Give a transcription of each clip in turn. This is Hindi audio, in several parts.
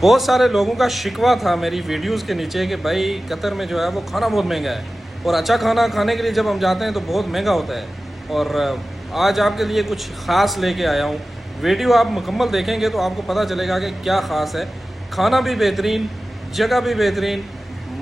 बहुत सारे लोगों का शिकवा था मेरी वीडियोस के नीचे कि भाई कतर में जो है वो खाना बहुत महंगा है और अच्छा खाना खाने के लिए जब हम जाते हैं तो बहुत महंगा होता है। और आज आपके लिए कुछ ख़ास लेके आया हूँ। वीडियो आप मुकम्मल देखेंगे तो आपको पता चलेगा कि क्या ख़ास है। खाना भी बेहतरीन, जगह भी बेहतरीन,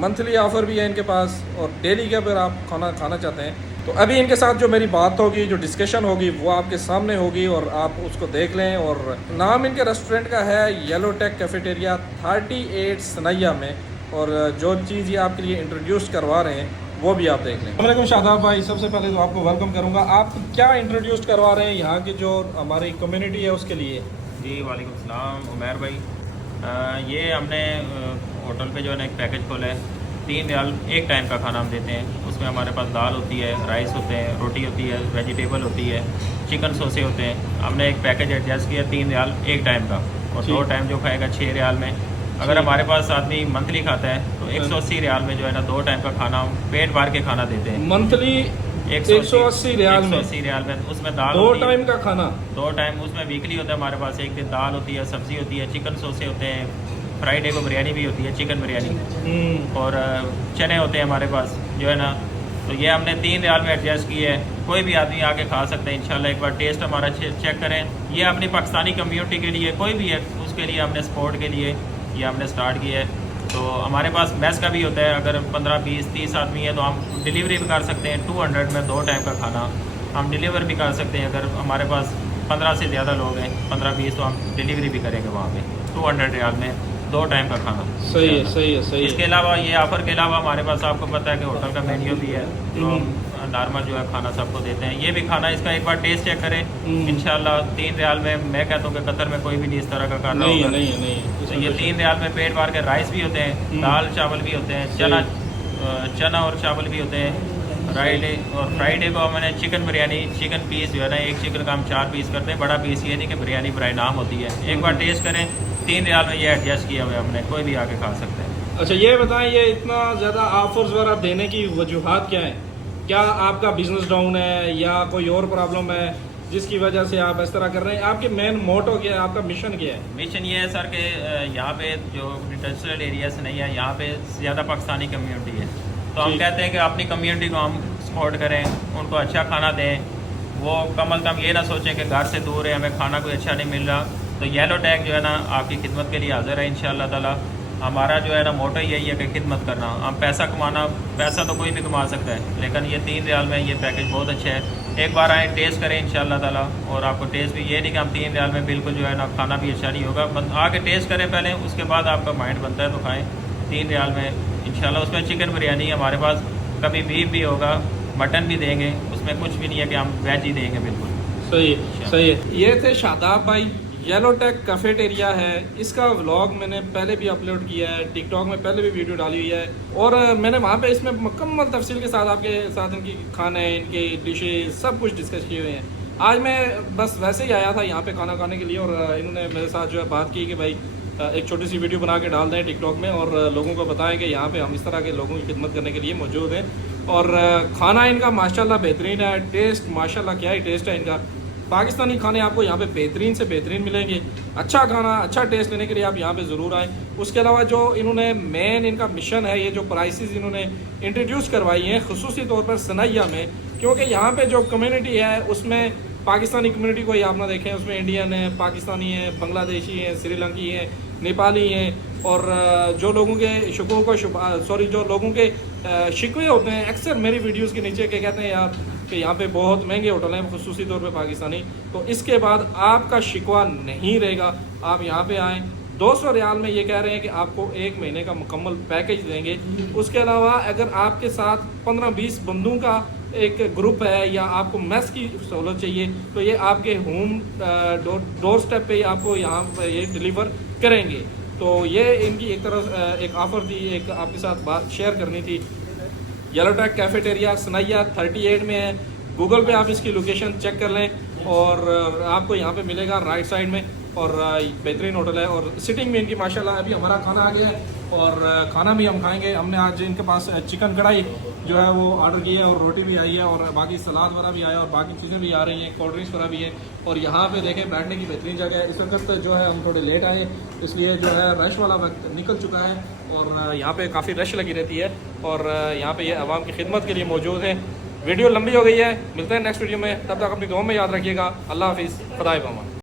मंथली ऑफ़र भी है इनके पास और डेली के अगर आप खाना खाना चाहते हैं तो अभी इनके साथ जो मेरी बात होगी, जो डिस्कशन होगी वो आपके सामने होगी और आप उसको देख लें। और नाम इनके रेस्टोरेंट का है येलो टेक कैफेटेरिया 38 सनैया में। और जो चीज़ ये आपके लिए इंट्रोड्यूस करवा रहे हैं वो भी आप देख लें। अस्सलाम शादाब भाई, सबसे पहले तो आपको वेलकम करूंगा। आप क्या इंट्रोड्यूस करवा रहे हैं यहाँ की जो हमारी कम्युनिटी है उसके लिए? जी वालेकुम सलाम उमैर भाई। ये हमने होटल पे जो है ना एक पैकेज खोला है। 3 रियाल एक टाइम का खाना हम देते हैं। उसमें हमारे पास दाल होती है, राइस होते हैं, रोटी होती है, वेजिटेबल होती है, चिकन सोसे होते हैं। हमने एक पैकेज एडजस्ट किया 3 रियाल एक टाइम का, और 2 टाइम जो खाएगा 6 रियाल में। अगर हमारे पास आदमी मंथली खाता है तो 180 रियाल में जो है ना 2 टाइम का खाना हम पेट भर के खाना देते हैं। मंथली 180 रियाल में? 180 रियाल में उसमें दाल 2 टाइम का खाना? 2 टाइम। उसमें वीकली होता है हमारे पास, एक दिन दाल होती है, सब्जी होती है, चिकन सोसे होते हैं, फ्राइडे को बिरयानी भी होती है, चिकन बिरयानी, और चने होते हैं हमारे पास जो है ना। तो ये हमने 3 रियाल में एडजस्ट की है। कोई भी आदमी आके खा सकते हैं इंशाल्लाह। एक बार टेस्ट हमारा चेक करें। ये अपनी पाकिस्तानी कम्युनिटी के लिए, कोई भी है उसके लिए हमने सपोर्ट के लिए ये हमने स्टार्ट किया है। तो हमारे पास मैस का भी होता है। अगर 15, 20, 30 आदमी है तो हम डिलीवरी भी कर सकते हैं। 200 में 2 टाइम का खाना हम डिलीवर भी कर सकते हैं। अगर हमारे पास 15 से ज़्यादा लोग हैं, 15-20, तो हम डिलीवरी भी करेंगे वहाँ पे 200 रियाल में 2 टाइम का खाना। सही है, सही है, सही है। इसके अलावा ये ऑफ़र के अलावा हमारे पास आपको पता है कि होटल का मेन्यू भी है, तो नॉर्मल जो है खाना सबको देते हैं। ये भी खाना इसका एक बार टेस्ट चेक करें इंशाल्लाह। 3 रियाल में मैं कहता हूँ कि कतर में कोई भी नहीं इस तरह का खाना नहीं होगा। है, नहीं है, नहीं है। तो ये 3 रियाल में पेट भर के राइस भी होते हैं, दाल चावल भी होते हैं, चना और चावल भी होते हैं। फ्राइडे को मैंने चिकन बिरयानी, चिकन पीस जो है ना, एक चिकन का हम 4 पीस करते हैं। बड़ा पीस ये नहीं कि बिरयानी बराए नाम होती है। एक बार टेस्ट करें। 3 रियाल में ये एडजस्ट किया हुआ है हमने, कोई भी आके खा सकते हैं। अच्छा ये बताएं, ये इतना ज़्यादा ऑफर्स वगैरह देने की वजूहात क्या है? क्या आपका बिजनेस डाउन है या कोई और प्रॉब्लम है जिसकी वजह से आप इस तरह कर रहे हैं? आपके मेन मोटो क्या है, आपका मिशन क्या है? मिशन ये है सर कि यहाँ पे जो इंडस्ट्रियल एरियाज नहीं है, यहाँ पे ज़्यादा पाकिस्तानी कम्युनिटी है। तो हम कहते हैं कि अपनी कम्युनिटी को हम सपोर्ट करें, उनको अच्छा खाना दें। वो कम अज़ कम ये ना सोचें कि घर से दूर है, हमें खाना कोई अच्छा नहीं मिल रहा। तो येलो टैग जो है ना आपकी खिदमत के लिए हाजिर है इंशाअल्लाह ताला। हमारा जो है ना मोटो यही है कि खिदमत करना। हम पैसा कमाना, पैसा तो कोई भी कमा सकता है, लेकिन ये 3 रियाल में ये पैकेज बहुत अच्छा है। एक बार आए, टेस्ट करें इंशाअल्लाह ताला। और आपको टेस्ट भी ये नहीं कि हम 3 रियाल में बिल्कुल जो है ना खाना भी अच्छा नहीं होगा। आके टेस्ट करें पहले, उसके बाद आपका माइंड बनता है तो खाएँ। 3 रियाल में इंशाल्लाह। उसमें चिकन बिरयानी हमारे पास, कभी बीफ भी होगा, मटन भी देंगे, उसमें कुछ भी नहीं है कि हम वेज ही देंगे बिल्कुल। सही है, सही है। ये थे शादाब भाई। येलो टेक कैफेटेरिया है, इसका व्लॉग मैंने पहले भी अपलोड किया है, टिकटॉक में पहले भी वीडियो डाली हुई है। और मैंने वहाँ पे इसमें मुकम्मल तफसील के साथ आपके साथ इनकी खाने, इनके डिशेज सब कुछ डिस्कस किए हुए हैं। आज मैं बस वैसे ही आया था यहाँ पे खाना खाने के लिए, और इन्होंने मेरे साथ जो है बात की कि भाई एक छोटी सी वीडियो बना के डाल दें टिकटॉक में और लोगों को बताएं कि यहाँ पे हम इस तरह के लोगों की खिदमत करने के लिए मौजूद हैं। और खाना इनका माशाल्लाह बेहतरीन है, टेस्ट माशाल्लाह क्या ही टेस्ट है इनका। पाकिस्तानी खाने आपको यहाँ पे बेहतरीन से बेहतरीन मिलेंगे। अच्छा खाना, अच्छा टेस्ट लेने के लिए आप यहाँ पे ज़रूर आएँ। उसके अलावा जो इन्होंने मेन इनका मिशन है, ये जो प्राइसेस इन्होंने इंट्रोड्यूस करवाई हैं ख़ुसूसी तौर पर सनैया में, क्योंकि यहाँ पे जो कम्युनिटी है उसमें पाकिस्तानी कम्युनिटी को ही आप ना देखें, उसमें इंडियन है, पाकिस्तानी है, बांग्लादेशी है, श्रीलंकी है, नेपाली हैं। और जो लोगों के जो लोगों के शिकवे होते हैं अक्सर मेरी वीडियोस के नीचे के कहते हैं यार कि यहाँ पे बहुत महंगे होटल हैं, खुसूसी तौर पे पाकिस्तानी। तो इसके बाद आपका शिकवा नहीं रहेगा, आप यहाँ पे आएँ। 200 रियाल में ये कह रहे हैं कि आपको 1 महीने का मुकम्मल पैकेज देंगे। उसके अलावा अगर आपके साथ 15-20 बंदों का एक ग्रुप है या आपको मेस की सहूलत चाहिए तो ये आपके होम डोर स्टेप पे आपको यहाँ पे ये डिलीवर करेंगे। तो ये इनकी एक तरह एक ऑफ़र थी, एक आपके साथ बात शेयर करनी थी। येलो टेक कैफेटेरिया सनैया 38 में है। गूगल पे आप इसकी लोकेशन चेक कर लें और आपको यहाँ पे मिलेगा राइट साइड में। और बेहतरीन होटल है। और सिटिंग भी इनकी माशाल्लाह। अभी हमारा खाना आ गया है और खाना भी हम खाएंगे। हमने आज इनके पास चिकन कढ़ाई जो है वो ऑर्डर की है और रोटी भी आई है और बाकी सलाद वगैरह भी आया और बाकी चीज़ें भी आ रही हैं, कोल्ड ड्रिंक्स वगैरह भी है। और यहाँ पे देखें बैठने की बेहतरीन जगह है। इस वक्त जो है हम थोड़े लेट आए, इसलिए जो है रश वाला वक्त निकल चुका है और यहाँ पे काफ़ी रश लगी रहती है और यहाँ पे ये आवाम की खिदमत के लिए मौजूद है। वीडियो लंबी हो गई है, मिलते हैं नेक्स्ट वीडियो में, तब तक अपनी दुआ में याद रखिएगा। अल्लाह हाफिज़, खुदा पामान।